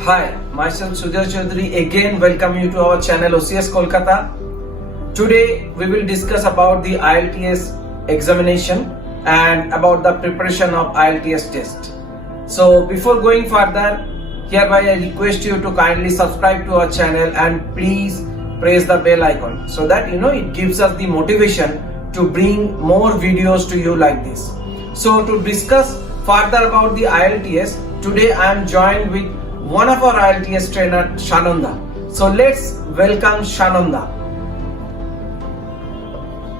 Hi, myself Sujay Chaudhary again welcome you to our channel OCS Kolkata. Today we will discuss about the IELTS examination and about the preparation of IELTS test. So before going further, hereby I request you to kindly subscribe to our channel and please press the bell icon so that it gives us the motivation to bring more videos to you like this. So to discuss further about the IELTS, today I am joined with one of our IELTS trainer, Shananda. So let's welcome Shananda.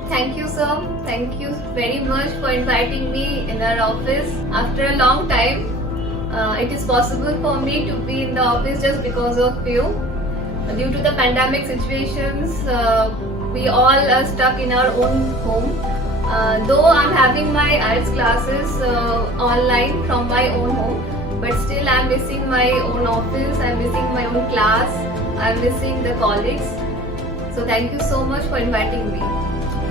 Thank you, sir. Thank you very much for inviting me in our office. After a long time, it is possible for me to be in the office just because of you. Due to the pandemic situations, we all are stuck in our own home. Though I'm having my IELTS classes online from my own home, but still I'm missing my own office, I'm missing my own class, I'm missing the colleagues. So thank you so much for inviting me.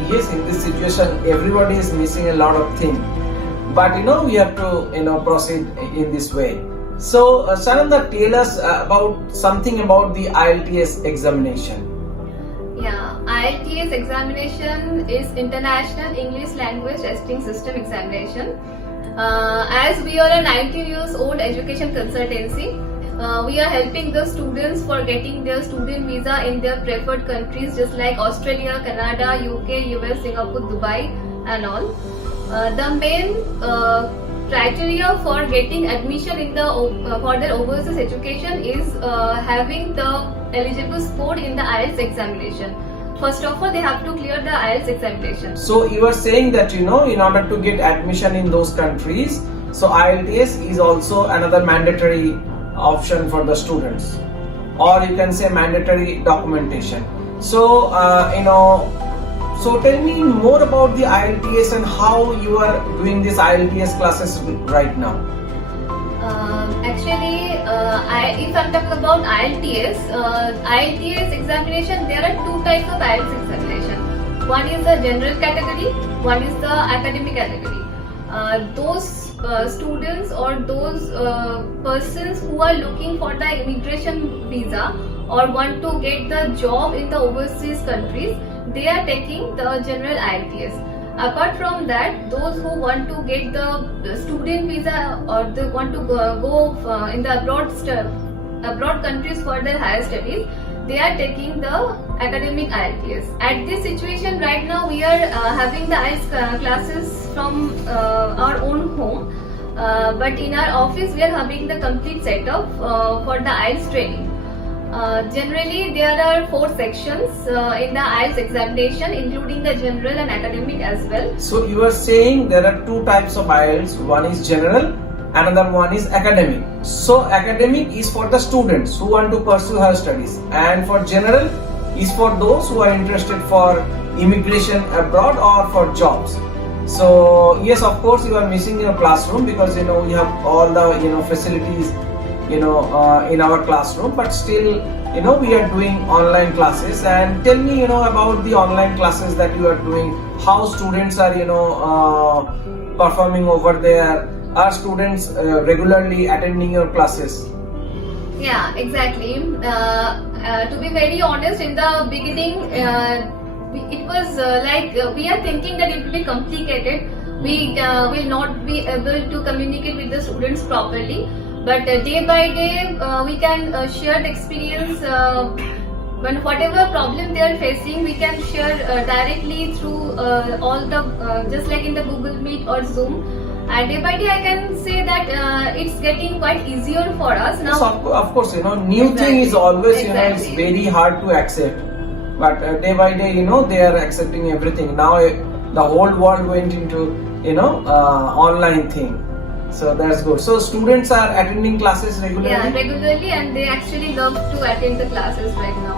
Yes, in this situation, everybody is missing a lot of things. But we have to proceed in this way. So Shananda, tell us about something about the IELTS examination. Yeah, IELTS examination is International English Language Testing System examination. As we are a 19 years old education consultancy, we are helping the students for getting their student visa in their preferred countries just like Australia, Canada, UK, US, Singapore, Dubai and all. The main criteria for getting admission in the for their overseas education is having the eligible score in the IELTS examination. First of all, they have to clear the IELTS examination. So you are saying that in order to get admission in those countries, so IELTS is also another mandatory option for the students, or you can say mandatory documentation. So so tell me more about the IELTS and how you are doing this IELTS classes right now. Actually, if I'm talking about IELTS examination, there are two types of IELTS examination. One is the general category, one is the academic category. Those students or those persons who are looking for the immigration visa or want to get the job in the overseas countries, they are taking the general IELTS. Apart from that, those who want to get the student visa or they want to go in the abroad countries for their higher studies, they are taking the academic IELTS. At this situation right now, we are having the IELTS classes from our own home, but in our office we are having the complete setup for the IELTS training. Generally, there are 4 sections in the IELTS examination, including the general and academic as well. So you are saying there are 2 types of IELTS. One is general, another one is academic. So academic is for the students who want to pursue higher studies, and for general is for those who are interested for immigration abroad or for jobs. So yes, of course you are missing your classroom because we have all the facilities in our classroom, but still we are doing online classes. And tell me about the online classes that you are doing, how students are performing over there. Are students regularly attending your classes? Yeah, exactly. To be very honest, in the beginning it was like we are thinking that it will be complicated, we will not be able to communicate with the students properly. But day by day, we can share the experience. When whatever problem they are facing, we can share directly through all the just like in the Google Meet or Zoom. And day by day, I can say that it's getting quite easier for us now. Yes, of course, new thing is always it's very hard to accept. But day by day, they are accepting everything. Now the whole world went into online thing. So that's good. So students are attending classes regularly? Yeah, regularly, and they actually love to attend the classes right now.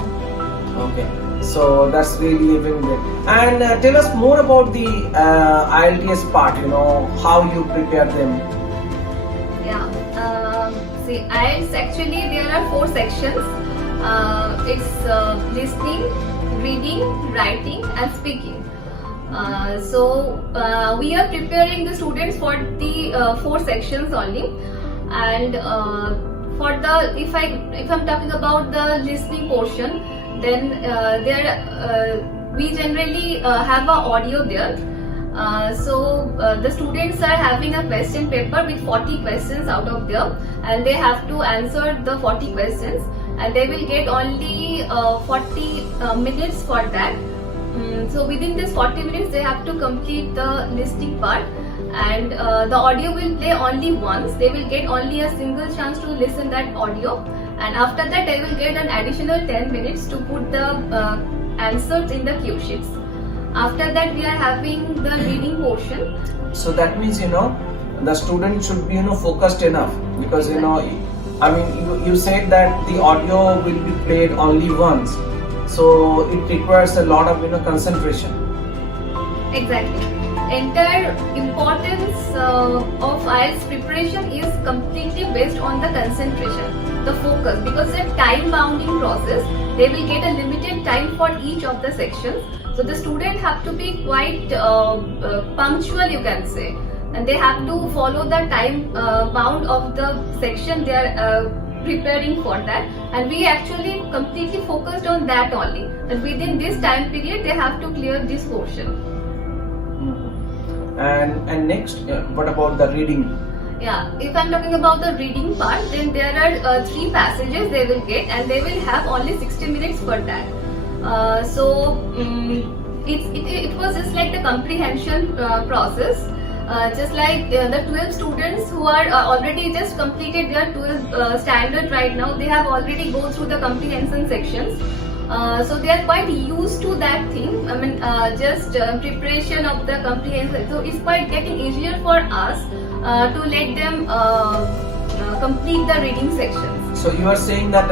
Okay, so that's really even good. And tell us more about the IELTS part, how you prepare them. Yeah, see, IELTS actually there are 4 sections. It's listening, reading, writing and speaking. We are preparing the students for the 4 sections only, and for the if I'm talking about the listening portion, then we generally have a audio there. The students are having a question paper with 40 questions out of there, and they have to answer the 40 questions, and they will get only 40 minutes for that. So within this 40 minutes they have to complete the listening part, and the audio will play only once. They will get only a single chance to listen that audio, and after that they will get an additional 10 minutes to put the answers in the cue sheets. After that we are having the reading portion. So that means the student should be focused enough, because I mean you said that the audio will be played only once, so it requires a lot of concentration. Exactly. Entire importance of IELTS preparation is completely based on the concentration, the focus, because it's a time bounding process. They will get a limited time for each of the sections, so the student have to be quite punctual, you can say, and they have to follow the time bound of the section they are preparing for that, and we actually completely focused on that only, and within this time period they have to clear this portion. And next, what about the reading? Yeah, if I'm talking about the reading part, then there are 3 passages they will get, and they will have only 60 minutes for that. It was just like the comprehension process. Just like the 12 students who are already just completed their 12 standard right now, they have already go through the comprehension sections. So they are quite used to that thing. I mean, just preparation of the comprehension. So it's quite getting easier for us to let them complete the reading sections. So you are saying that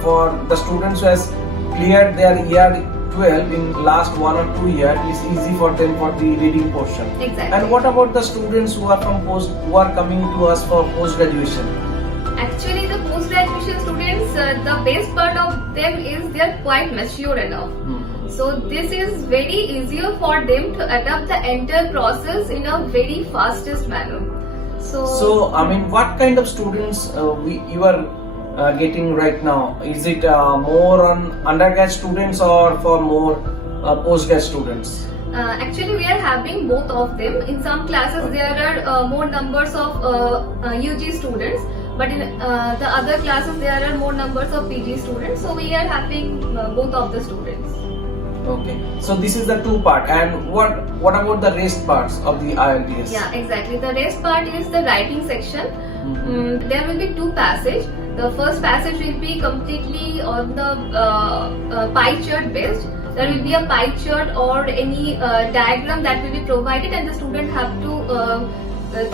for the students who has cleared their year 12 in last 1 or 2 years, it's easy for them for the reading portion. Exactly. And what about the students who are who are coming to us for post graduation? Actually, the post-graduation students, the best part of them is they are quite mature enough. So this is very easier for them to adapt the entire process in a very fastest manner. So I mean, what kind of students you are getting right now? Is it more on undergrad students or for more postgrad students? Actually, we are having both of them. In some classes, there are more numbers of UG students, but in the other classes, there are more numbers of PG students. So we are having both of the students. Okay. So this is the 2 part. And what about the rest parts of the IELTS? Yeah, exactly. The rest part is the writing section. There will be 2 passages. The first passage will be completely on the pie chart based. There will be a pie chart or any diagram that will be provided, and the student have to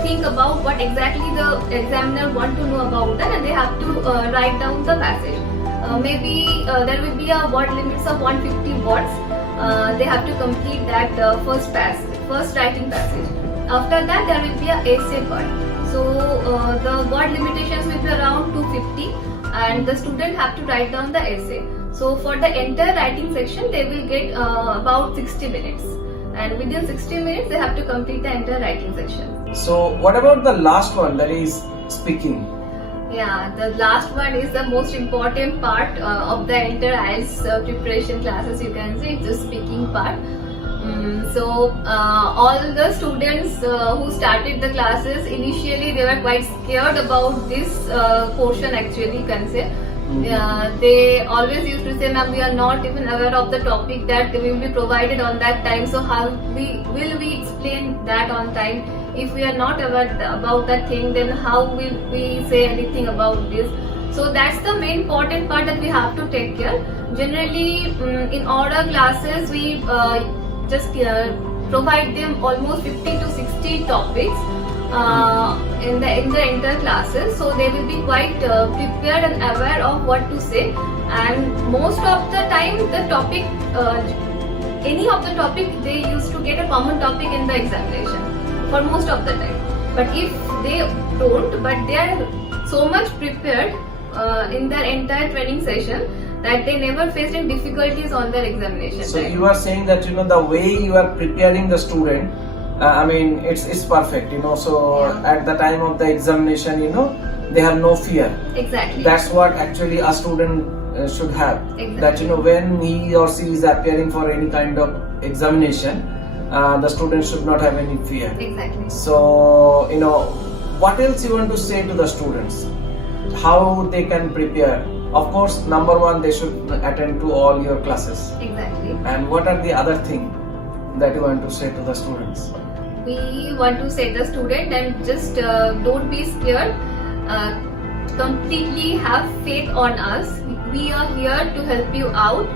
think about what exactly the examiner want to know about that, and they have to write down the passage. Maybe there will be a word limits of 150 words. They have to complete that first writing passage. After that, there will be a essay part. So the word limitations will be around 250, and the student have to write down the essay. So for the entire writing section, they will get about 60 minutes, and within 60 minutes, they have to complete the entire writing section. So what about the last one, that is speaking? Yeah, the last one is the most important part of the entire IELTS preparation classes, you can say. It's the speaking part. All the students who started the classes, initially they were quite scared about this portion, actually, you can say. They always used to say, ma'am, we are not even aware of the topic that will be provided on that time, so how will we explain that on time? If we are not aware about that thing, then how will we say anything about this? So that's the main important part that we have to take care. Generally, in all our classes, we just provide them almost 50 to 60 topics in the entire classes, so they will be quite prepared and aware of what to say. And most of the time, the topic, any of the topic, they used to get a common topic in the examination for most of the time. But if they don't, but they are so much prepared in their entire training session that they never faced any difficulties on their examination. So you are saying that the way you are preparing the student, I mean it's perfect. So yeah. At the time of the examination, they have no fear. Exactly. That's what actually a student should have. Exactly. That when he or she is appearing for any kind of examination, the student should not have any fear. Exactly. So what else you want to say to the students? How they can prepare? Of course, number one, they should attend to all your classes. Exactly. And what are the other thing that you want to say to the students? We want to say the student and just don't be scared. Completely have faith on us. We are here to help you out,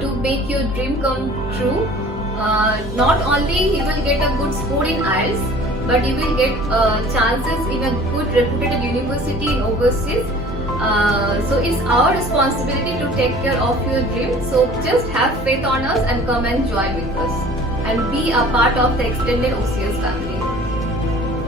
to make your dream come true. Not only he will get a good score in IELTS, but he will get chances in a good reputed university in overseas. So it's our responsibility to take care of your dream. So just have faith on us and come and join with us and be a part of the extended OCS family.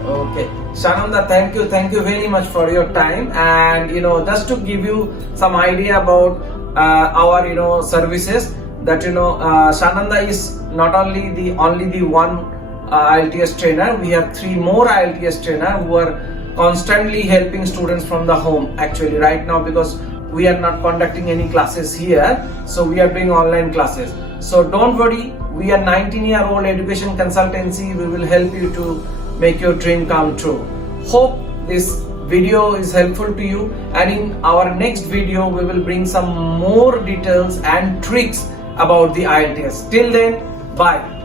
Okay, Sananda, thank you very much for your time. And just to give you some idea about our services, that Sananda is not only the one IELTS trainer. We have 3 more IELTS trainer who are constantly helping students from the home actually right now, because we are not conducting any classes here, so we are doing online classes. So don't worry, we are 19-year-old education consultancy. We will help you to make your dream come true. Hope this video is helpful to you, and in our next video we will bring some more details and tricks about the IELTS. Till then, bye.